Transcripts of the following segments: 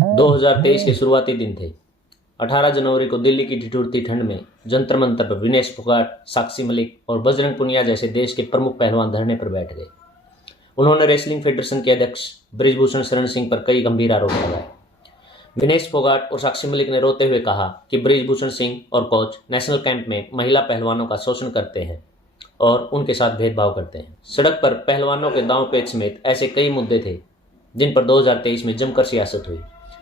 2023 के शुरुआती दिन थे। 18 जनवरी को दिल्ली की ठिठुरती ठंड में जंतर मंतर पर विनेश फोगाट, साक्षी मलिक और बजरंग पुनिया जैसे देश के प्रमुख पहलवान धरने पर बैठ गए। उन्होंने रेसलिंग फेडरेशन के अध्यक्ष बृजभूषण शरण सिंह पर कई गंभीर आरोप लगाए। विनेश फोगाट और साक्षी मलिक ने रोते हुए कहा कि बृजभूषण सिंह और कोच नेशनल कैंप में महिला पहलवानों का शोषण करते हैं और उनके साथ भेदभाव करते हैं। सड़क पर पहलवानों के दांव पेच समेत ऐसे कई मुद्दे थे जिन पर 2023 में जमकर सियासत हुई।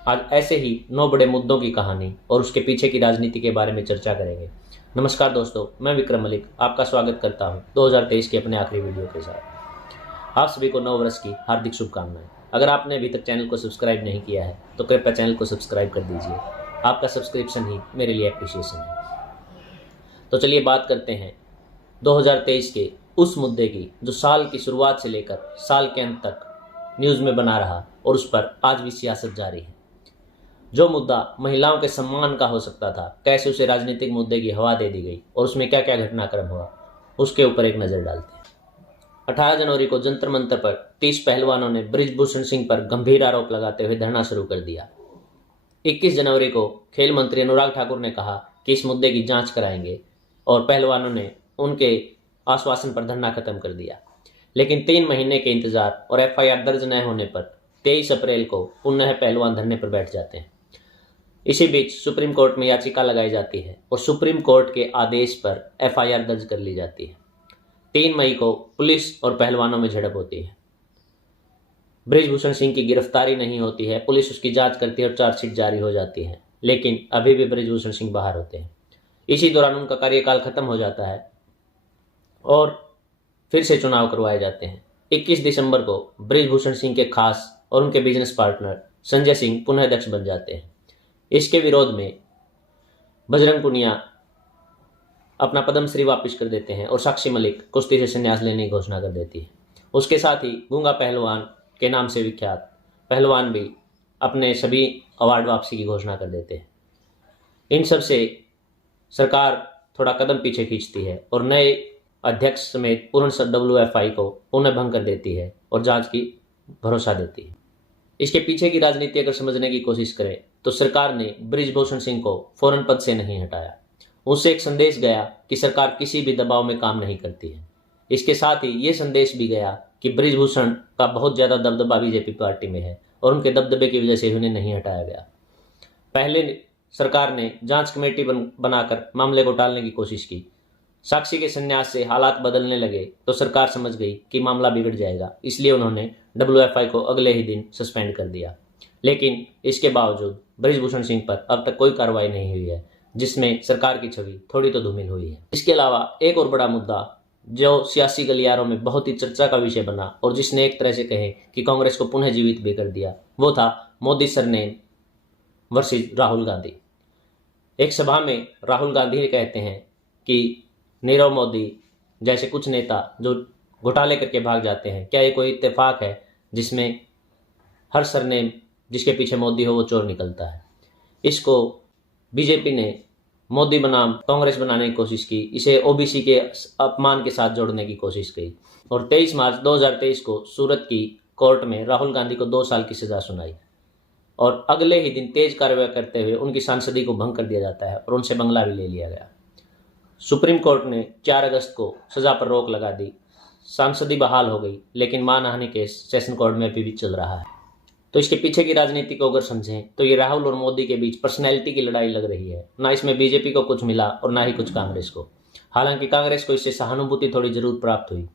आज ऐसे ही 9 बड़े मुद्दों की कहानी और उसके पीछे की राजनीति के बारे में चर्चा करेंगे। नमस्कार दोस्तों, मैं विक्रम मलिक आपका स्वागत करता हूं 2023 के अपने आखिरी वीडियो के साथ। आप सभी को नव वर्ष की हार्दिक शुभकामनाएं। अगर आपने अभी तक चैनल को सब्सक्राइब नहीं किया है तो कृपया चैनल को सब्सक्राइब कर दीजिए। आपका सब्सक्रिप्शन ही मेरे लिए एप्रिसिएशन है। तो चलिए बात करते हैं 2023 के उस मुद्दे की जो साल की शुरुआत से लेकर साल के अंत तक न्यूज़ में बना रहा और उस पर आज भी सियासत जारी है। जो मुद्दा महिलाओं के सम्मान का हो सकता था, कैसे उसे राजनीतिक मुद्दे की हवा दे दी गई और उसमें क्या क्या घटनाक्रम हुआ, उसके ऊपर एक नज़र डालते हैं। 18 जनवरी को जंतर मंतर पर 30 पहलवानों ने बृजभूषण सिंह पर गंभीर आरोप लगाते हुए धरना शुरू कर दिया। 21 जनवरी को खेल मंत्री अनुराग ठाकुर ने कहा कि इस मुद्दे की जांच कराएंगे और पहलवानों ने उनके आश्वासन पर धरना खत्म कर दिया। लेकिन 3 महीने के इंतजार और FIR दर्ज न होने पर 23 अप्रैल को पुनः पहलवान धरने पर बैठ जाते हैं। इसी बीच सुप्रीम कोर्ट में याचिका लगाई जाती है और सुप्रीम कोर्ट के आदेश पर FIR दर्ज कर ली जाती है। 3 मई को पुलिस और पहलवानों में झड़प होती है। बृजभूषण सिंह की गिरफ्तारी नहीं होती है, पुलिस उसकी जांच करती है और चार्जशीट जारी हो जाती है, लेकिन अभी भी बृजभूषण सिंह बाहर होते हैं। इसी दौरान उनका कार्यकाल खत्म हो जाता है और फिर से चुनाव करवाए जाते हैं। 21 दिसंबर को बृजभूषण सिंह के खास और उनके बिजनेस पार्टनर संजय सिंह पुनः अध्यक्ष बन जाते हैं। इसके विरोध में बजरंग पुनिया अपना पद्मश्री वापस कर देते हैं और साक्षी मलिक कुश्ती से संन्यास लेने की घोषणा कर देती है। उसके साथ ही गूंगा पहलवान के नाम से विख्यात पहलवान भी अपने सभी अवार्ड वापसी की घोषणा कर देते हैं। इन सब से सरकार थोड़ा कदम पीछे खींचती है और नए अध्यक्ष समेत पूर्ण WFI को पुनः भंग कर देती है और जांच की भरोसा देती है। इसके पीछे की राजनीति अगर समझने की कोशिश करें तो सरकार ने बृजभूषण सिंह को फौरन पद से नहीं हटाया। उससे एक संदेश गया कि सरकार किसी भी दबाव में काम नहीं करती है। इसके साथ ही ये संदेश भी गया कि बृजभूषण का बहुत ज़्यादा दबदबा बीजेपी पार्टी में है और उनके दबदबे की वजह से उन्हें नहीं हटाया गया। पहले सरकार ने जांच कमेटी बनाकर मामले को टालने की कोशिश की। साक्षी के संन्यास से हालात बदलने लगे तो सरकार समझ गई कि मामला बिगड़ जाएगा, इसलिए उन्होंने WFI को अगले ही दिन सस्पेंड कर दिया। लेकिन इसके बावजूद बृजभूषण सिंह पर अब तक कोई कार्रवाई नहीं हुई है, जिसमें सरकार की छवि थोड़ी तो धूमिल हुई है। इसके अलावा एक और बड़ा मुद्दा जो सियासी गलियारों में बहुत ही चर्चा का विषय बना और जिसने एक तरह से कहे कि कांग्रेस को पुनः जीवित भी कर दिया, वो था मोदी सरनेम वर्सेस राहुल गांधी। एक सभा में राहुल गांधी कहते हैं कि नीरव मोदी जैसे कुछ नेता जो घोटाले करके भाग जाते हैं, क्या ये कोई इत्तेफाक है जिसमें हर सरनेम जिसके पीछे मोदी हो वो चोर निकलता है। इसको बीजेपी ने मोदी बनाम कांग्रेस बनाने की कोशिश की, इसे OBC के अपमान के साथ जोड़ने की कोशिश की और 23 मार्च 2023 को सूरत की कोर्ट में राहुल गांधी को 2 साल की सजा सुनाई और अगले ही दिन तेज कार्रवाई करते हुए उनकी सांसदी को भंग कर दिया जाता है और उनसे बंगला भी ले लिया गया। सुप्रीम कोर्ट ने 4 अगस्त को सजा पर रोक लगा दी, सांसदी बहाल हो गई, लेकिन मानहानि केस सेशन कोर्ट में अभी भी चल रहा है। तो इसके पीछे की राजनीति को अगर समझें तो ये राहुल और मोदी के बीच पर्सनैलिटी की लड़ाई लग रही है। ना इसमें बीजेपी को कुछ मिला और ना ही कुछ कांग्रेस को। हालांकि कांग्रेस को इससे सहानुभूति थोड़ी जरूर प्राप्त हुई।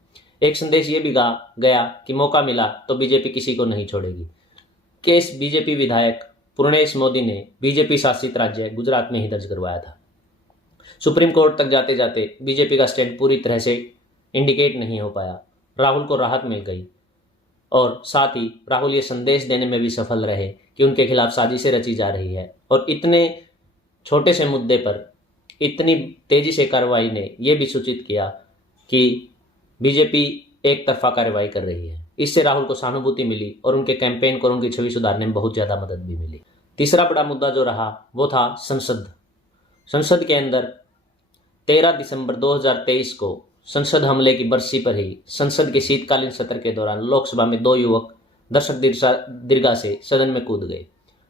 एक संदेश ये भी गया कि मौका मिला तो बीजेपी किसी को नहीं छोड़ेगी। केस बीजेपी विधायक पूर्णेश मोदी ने बीजेपी शासित राज्य गुजरात में ही दर्ज करवाया था। सुप्रीम कोर्ट तक जाते जाते बीजेपी का स्टैंड पूरी तरह से इंडिकेट नहीं हो पाया। राहुल को राहत मिल गई और साथ ही राहुल ये संदेश देने में भी सफल रहे कि उनके खिलाफ साजिशें रची जा रही है और इतने छोटे से मुद्दे पर इतनी तेजी से कार्रवाई ने यह भी सूचित किया कि बीजेपी एक तरफा कार्रवाई कर रही है। इससे राहुल को सहानुभूति मिली और उनके कैंपेन को और उनकी छवि सुधारने में बहुत ज़्यादा मदद भी मिली। तीसरा बड़ा मुद्दा जो रहा वो था संसद के अंदर 13 दिसंबर 2023 को संसद हमले की बरसी पर ही संसद के शीतकालीन सत्र के दौरान लोकसभा में 2 युवक दर्शक दीर्घा से सदन में कूद गए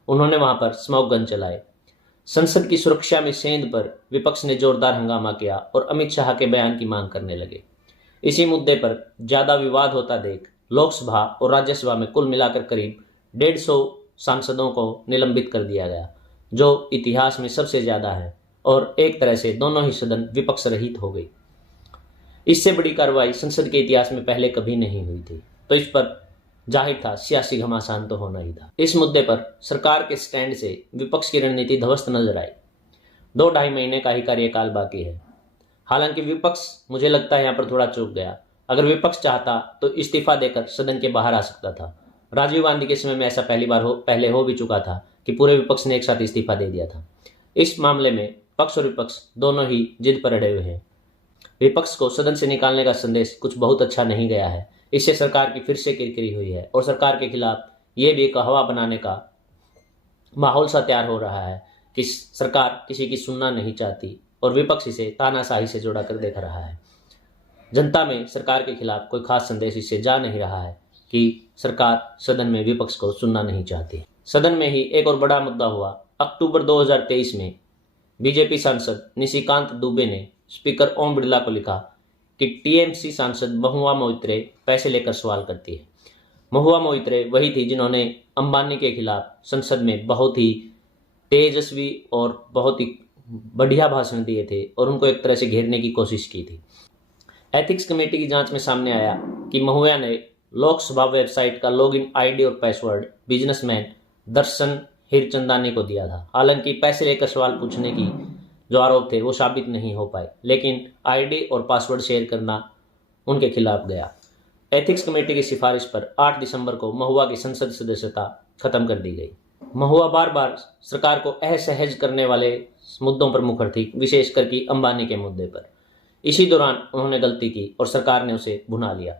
उन्होंने वहां पर स्मोक गन चलाए। संसद की सुरक्षा में सेंध पर विपक्ष ने जोरदार हंगामा किया और अमित शाह के बयान की मांग करने लगे। इसी मुद्दे पर ज्यादा विवाद होता देख लोकसभा और राज्यसभा में कुल मिलाकर करीब 150 सांसदों को निलंबित कर दिया गया, जो इतिहास में सबसे ज्यादा है, और एक तरह से दोनों ही सदन विपक्ष रहित हो गई। इससे बड़ी कार्रवाई संसद के इतिहास में पहले कभी नहीं हुई थी, तो इस पर जाहिर था सियासी घमासान तो होना ही था। इस मुद्दे पर सरकार के स्टैंड से विपक्ष की रणनीति ध्वस्त नजर आई। 2-2.5 महीने का ही कार्यकाल बाकी है। हालांकि विपक्ष मुझे लगता है यहाँ पर थोड़ा चूक गया। अगर विपक्ष चाहता तो इस्तीफा देकर सदन के बाहर आ सकता था। राजीव गांधी के समय में ऐसा पहले हो भी चुका था कि पूरे विपक्ष ने एक साथ इस्तीफा दे दिया था। इस मामले में पक्ष और विपक्ष दोनों ही जिद पर अड़े हुए हैं। विपक्ष को सदन से निकालने का संदेश कुछ बहुत अच्छा नहीं गया है। इससे सरकार की फिर से किरकिरी हुई है और सरकार के खिलाफ ये भी एक हवा बनाने का माहौल सा तैयार हो रहा है कि सरकार किसी की सुनना नहीं चाहती और विपक्ष इसे तानाशाही से जोड़ा कर देख रहा है। जनता में सरकार के खिलाफ कोई खास संदेश इससे जा नहीं रहा है कि सरकार सदन में विपक्ष को सुनना नहीं चाहती। सदन में ही एक और बड़ा मुद्दा हुआ। अक्टूबर 2023 में बीजेपी सांसद निशिकांत दुबे ने स्पीकर ओम बिरला को लिखा कि टीएमसी सांसद महुआ मोइत्रे पैसे लेकर सवाल करती है। महुआ मोइत्रे वही थी जिन्होंने अंबानी के खिलाफ संसद में बहुत ही तेजस्वी और बहुत ही बढ़िया भाषण दिए थे और उनको एक तरह से घेरने की कोशिश की थी। एथिक्स कमेटी की जांच में सामने आया कि महुआ ने लोकसभा वेबसाइट का लॉगिन आईडी और पासवर्ड बिजनेसमैन दर्शन हिरचंदानी को दिया था। हालांकि पैसे लेकर सवाल पूछने की जो आरोप थे वो साबित नहीं हो पाए, लेकिन आईडी और पासवर्ड शेयर करना उनके खिलाफ गया। एथिक्स कमेटी की सिफारिश पर 8 दिसंबर को महुआ की संसद सदस्यता खत्म कर दी गई। महुआ बार बार सरकार को असहज करने वाले मुद्दों पर मुखर थी, विशेषकर कि अंबानी के मुद्दे पर। इसी दौरान उन्होंने गलती की और सरकार ने उसे भुना लिया।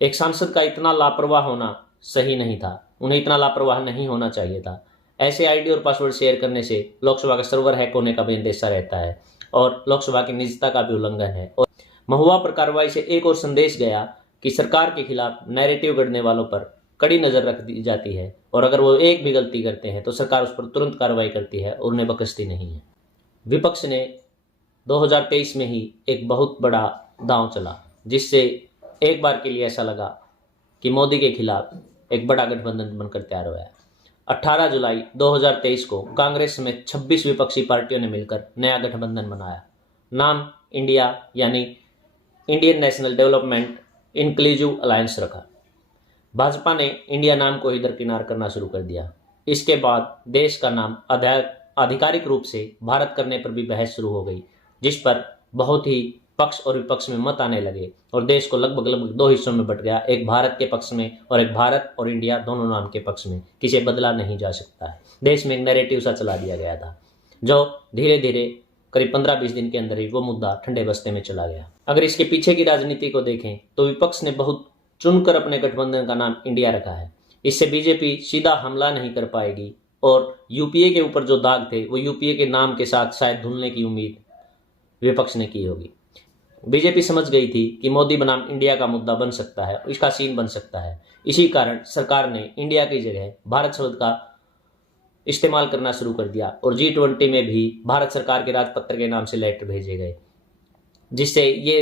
एक सांसद का इतना लापरवाह होना सही नहीं था, उन्हें इतना लापरवाह नहीं होना चाहिए था। ऐसे आईडी और पासवर्ड शेयर करने से लोकसभा का सर्वर हैक होने का भी अंदेशा रहता है और लोकसभा की निजता का भी उल्लंघन है। और महुआ पर कार्रवाई से एक और संदेश गया कि सरकार के खिलाफ नैरेटिव गढ़ने वालों पर कड़ी नजर रख दी जाती है और अगर वो एक भी गलती करते हैं तो सरकार उस पर तुरंत कार्रवाई करती है और उन्हें बख्शती नहीं है। विपक्ष ने 2023 में ही एक बहुत बड़ा दांव चला, जिससे एक बार के लिए ऐसा लगा कि मोदी के खिलाफ एक बड़ा गठबंधन बनकर तैयार हुआ है। 18 जुलाई 2023 को कांग्रेस में 26 विपक्षी पार्टियों ने मिलकर नया गठबंधन बनाया। नाम इंडिया यानी Indian national development inclusive alliance रखा। भाजपा ने इंडिया नाम को ही दरकिनार करना शुरू कर दिया। इसके बाद देश का नाम आधिकारिक रूप से भारत करने पर भी बहस शुरू हो गई, जिस पर बहुत ही पक्ष और विपक्ष में मत आने लगे और देश को लगभग 2 हिस्सों में बट गया, एक भारत के पक्ष में और एक भारत और इंडिया दोनों नाम के पक्ष में। किसे बदला नहीं जा सकता है। देश में एक नैरेटिव सा चला दिया गया था, जो धीरे धीरे करीब 15-20 दिन के अंदर ही वो मुद्दा ठंडे बस्ते में चला गया। अगर इसके पीछे की राजनीति को देखें तो विपक्ष ने बहुत चुनकर अपने गठबंधन का नाम इंडिया रखा है। इससे बीजेपी सीधा हमला नहीं कर पाएगी और यूपीए के ऊपर जो दाग थे वो यूपीए के नाम के साथ शायद धुलने की उम्मीद विपक्ष ने की होगी। बीजेपी समझ गई थी कि मोदी बनाम इंडिया का मुद्दा बन सकता है, इसका सीन बन सकता है। इसी कारण सरकार ने इंडिया की जगह भारत शब्द का इस्तेमाल करना शुरू कर दिया और G20 में भी भारत सरकार के राजपत्र के नाम से लेटर भेजे गए, जिससे ये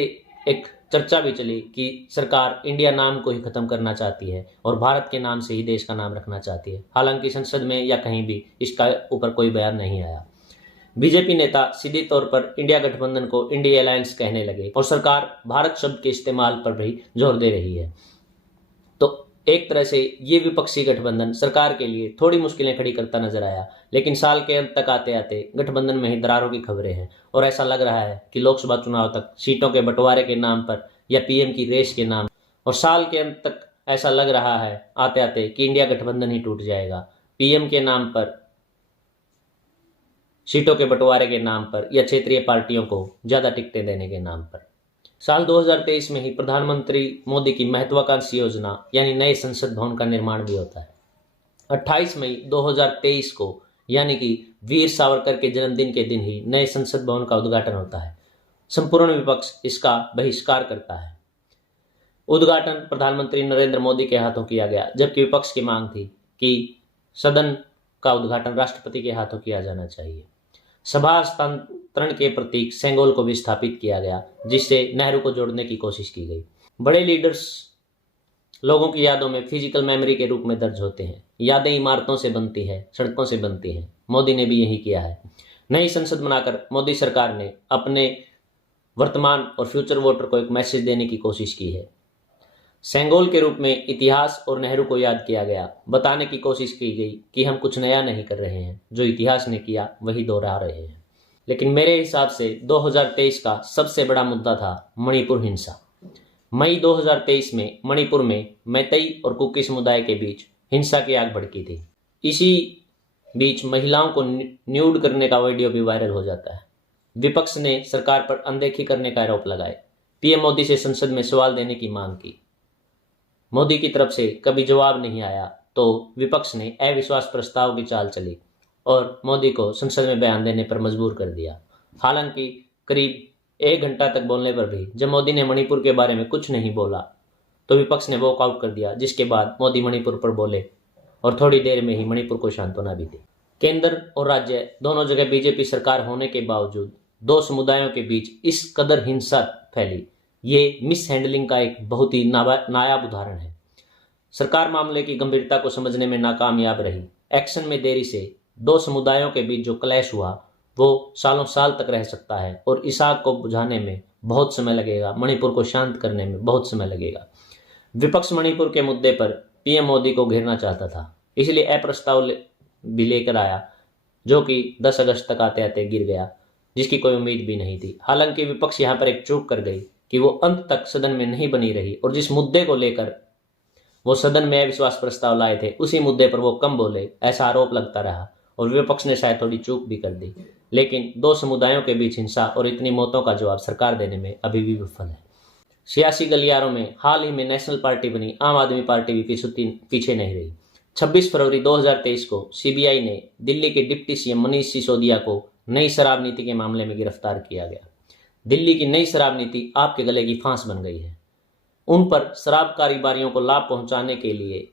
एक चर्चा भी चली कि सरकार इंडिया नाम को ही खत्म करना चाहती है और भारत के नाम से ही देश का नाम रखना चाहती है। हालांकि संसद में या कहीं भी इसका ऊपर कोई बयान नहीं आया। बीजेपी नेता सीधे तौर पर इंडिया गठबंधन को इंडिया अलायंस कहने लगे और सरकार भारत शब्द के इस्तेमाल पर भी जोर दे रही है। तो एक तरह से ये विपक्षी गठबंधन सरकार के लिए थोड़ी मुश्किलें खड़ी करता नजर आया, लेकिन साल के अंत तक आते आते गठबंधन में ही दरारों की खबरें हैं और ऐसा लग रहा है कि लोकसभा चुनाव तक सीटों के बंटवारे के नाम पर या पीएम की रेस के नाम, और साल के अंत तक ऐसा लग रहा है आते आते कि इंडिया गठबंधन ही टूट जाएगा। पीएम के नाम पर, सीटों के बंटवारे के नाम पर या क्षेत्रीय पार्टियों को ज्यादा टिकटें देने के नाम पर। साल 2023 में ही प्रधानमंत्री मोदी की महत्वाकांक्षी योजना यानी नए संसद भवन का निर्माण भी होता है। 28 मई 2023 को यानी कि वीर सावरकर के जन्मदिन के दिन ही नए संसद भवन का उद्घाटन होता है। संपूर्ण विपक्ष इसका बहिष्कार करता है। उद्घाटन प्रधानमंत्री नरेंद्र मोदी के हाथों किया गया, जबकि विपक्ष की मांग थी कि सदन का उद्घाटन राष्ट्रपति के हाथों किया जाना चाहिए। सभा हस्तांतरण के प्रतीक सेंगोल को भी स्थापित किया गया, जिससे नेहरू को जोड़ने की कोशिश की गई। बड़े लीडर्स लोगों की यादों में फिजिकल मेमोरी के रूप में दर्ज होते हैं। यादें इमारतों से बनती है, सड़कों से बनती हैं। मोदी ने भी यही किया है। नई संसद बनाकर मोदी सरकार ने अपने वर्तमान और फ्यूचर वोटर को एक मैसेज देने की कोशिश की है। सेंगोल के रूप में इतिहास और नेहरू को याद किया गया, बताने की कोशिश की गई कि हम कुछ नया नहीं कर रहे हैं, जो इतिहास ने किया वही दोहरा रहे हैं। लेकिन मेरे हिसाब से 2023 का सबसे बड़ा मुद्दा था मणिपुर हिंसा। मई 2023 में मणिपुर में मैतेई और कुकी समुदाय के बीच हिंसा की आग भड़की थी। इसी बीच महिलाओं को न्यूड करने का वीडियो भी वायरल हो जाता है। विपक्ष ने सरकार पर अनदेखी करने का आरोप लगाए। पीएम मोदी से संसद में सवाल देने की मांग की। मोदी की तरफ से कभी जवाब नहीं आया, तो विपक्ष ने अविश्वास प्रस्ताव की चाल चली और मोदी को संसद में बयान देने पर मजबूर कर दिया। हालांकि करीब 1 घंटा तक बोलने पर भी जब मोदी ने मणिपुर के बारे में कुछ नहीं बोला तो विपक्ष ने वॉकआउट कर दिया, जिसके बाद मोदी मणिपुर पर बोले और थोड़ी देर में ही मणिपुर को सांत्वना भी दी। केंद्र और राज्य दोनों जगह बीजेपी सरकार होने के बावजूद दो समुदायों के बीच इस कदर हिंसा फैली, ये मिस हैंडलिंग का एक बहुत ही नायाब उदाहरण है। सरकार मामले की गंभीरता को समझने में नाकामयाब रही। एक्शन में देरी से दो समुदायों के बीच जो क्लैश हुआ वो सालों साल तक रह सकता है और इस आग को बुझाने में बहुत समय लगेगा, मणिपुर को शांत करने में बहुत समय लगेगा। विपक्ष मणिपुर के मुद्दे पर पीएम मोदी को घेरना चाहता था, इसलिए अप्रस्ताव भी लेकर आया, जो कि 10 अगस्त तक आते आते गिर गया, जिसकी कोई उम्मीद भी नहीं थी। हालांकि विपक्ष यहाँ पर एक चूक कर गई कि वो अंत तक सदन में नहीं बनी रही और जिस मुद्दे को लेकर वो सदन में अविश्वास प्रस्ताव लाए थे उसी मुद्दे पर वो कम बोले, ऐसा आरोप लगता रहा और विपक्ष ने शायद थोड़ी चूक भी कर दी। लेकिन दो समुदायों के बीच हिंसा और इतनी मौतों का जवाब सरकार देने में अभी भी विफल है। सियासी गलियारों में हाल ही में नेशनल पार्टी बनी आम आदमी पार्टी भी पीछे नहीं रही। 26 फरवरी 2023 को सीबीआई ने दिल्ली के डिप्टी सीएम मनीष सिसोदिया को नई शराब नीति के मामले में गिरफ्तार किया गया। दिल्ली की नई शराब नीति आपके गले की फांस बन गई है। उन पर शराब कारोबारियों को लाभ पहुंचाने के लिए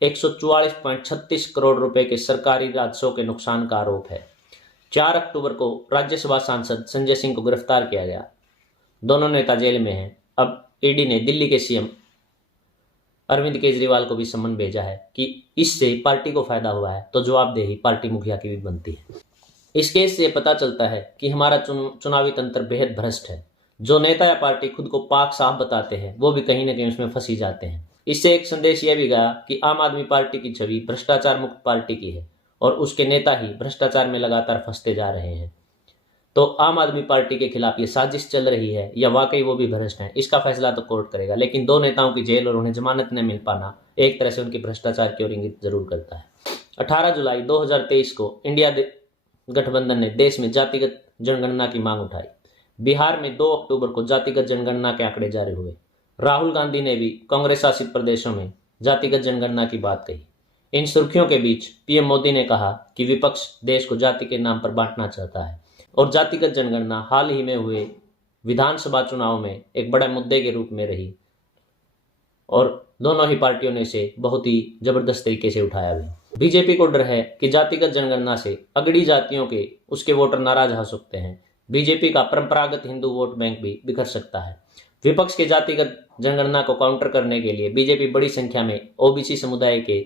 144.36 करोड़ रुपए के सरकारी राजस्व के नुकसान का आरोप है। 4 अक्टूबर को राज्यसभा सांसद संजय सिंह को गिरफ्तार किया गया। दोनों नेता जेल में हैं। अब ईडी ने दिल्ली के सीएम अरविंद केजरीवाल को भी सम्मन भेजा है कि इससे पार्टी को फायदा हुआ है तो जवाबदेही पार्टी मुखिया की भी बनती है। इस केस से पता चलता है कि हमारा चुनावी तंत्र बेहद भ्रष्ट है। जो नेता या पार्टी खुद को पाक साफ बताते हैं वो भी कहीं ना कहीं उसमें फंसी जाते हैं। इससे एक संदेश यह भी गया कि आम आदमी पार्टी की छवि भ्रष्टाचार मुक्त पार्टी की है और उसके नेता ही भ्रष्टाचार में लगातार फंसते जा रहे हैं। तो आम आदमी पार्टी के खिलाफ ये साजिश चल रही है या वाकई वो भी भ्रष्ट हैं, इसका फैसला तो कोर्ट करेगा। लेकिन दो नेताओं की जेल और उन्हें जमानत न मिल पाना एक तरह से उनकी भ्रष्टाचार की ओर इंगित जरूर करता है। 18 जुलाई 2023 को इंडिया गठबंधन ने देश में जातिगत जनगणना की मांग उठाई। बिहार में 2 अक्टूबर को जातिगत जनगणना के आंकड़े जारी हुए। राहुल गांधी ने भी कांग्रेस शासित प्रदेशों में जातिगत जनगणना की बात कही। इन सुर्खियों के बीच पीएम मोदी ने कहा कि विपक्ष देश को जाति के नाम पर बांटना चाहता है और जातिगत जनगणना हाल ही में हुए विधानसभा चुनाव में एक बड़े मुद्दे के रूप में रही और दोनों ही पार्टियों ने इसे बहुत ही जबरदस्त तरीके से उठाया भी। बीजेपी को डर है कि जातिगत जनगणना से अगड़ी जातियों के उसके वोटर नाराज हो सकते हैं। बीजेपी का परंपरागत हिंदू वोट बैंक भी बिखर सकता है। विपक्ष के जातिगत जनगणना को काउंटर करने के लिए बीजेपी बड़ी संख्या में ओबीसी समुदाय के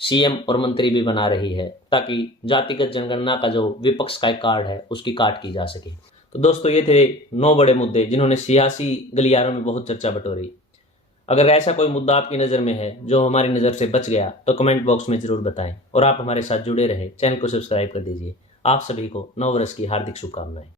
सीएम और मंत्री भी बना रही है ताकि जातिगत जनगणना का जो विपक्ष का कार्ड है उसकी काट की जा सके। तो दोस्तों ये थे 9 बड़े मुद्दे जिन्होंने सियासी गलियारों में बहुत चर्चा बटोरी। अगर ऐसा कोई मुद्दा आपकी नज़र में है जो हमारी नज़र से बच गया तो कमेंट बॉक्स में ज़रूर बताएं और आप हमारे साथ जुड़े रहे। चैनल को सब्सक्राइब कर दीजिए। आप सभी को नव वर्ष की हार्दिक शुभकामनाएं।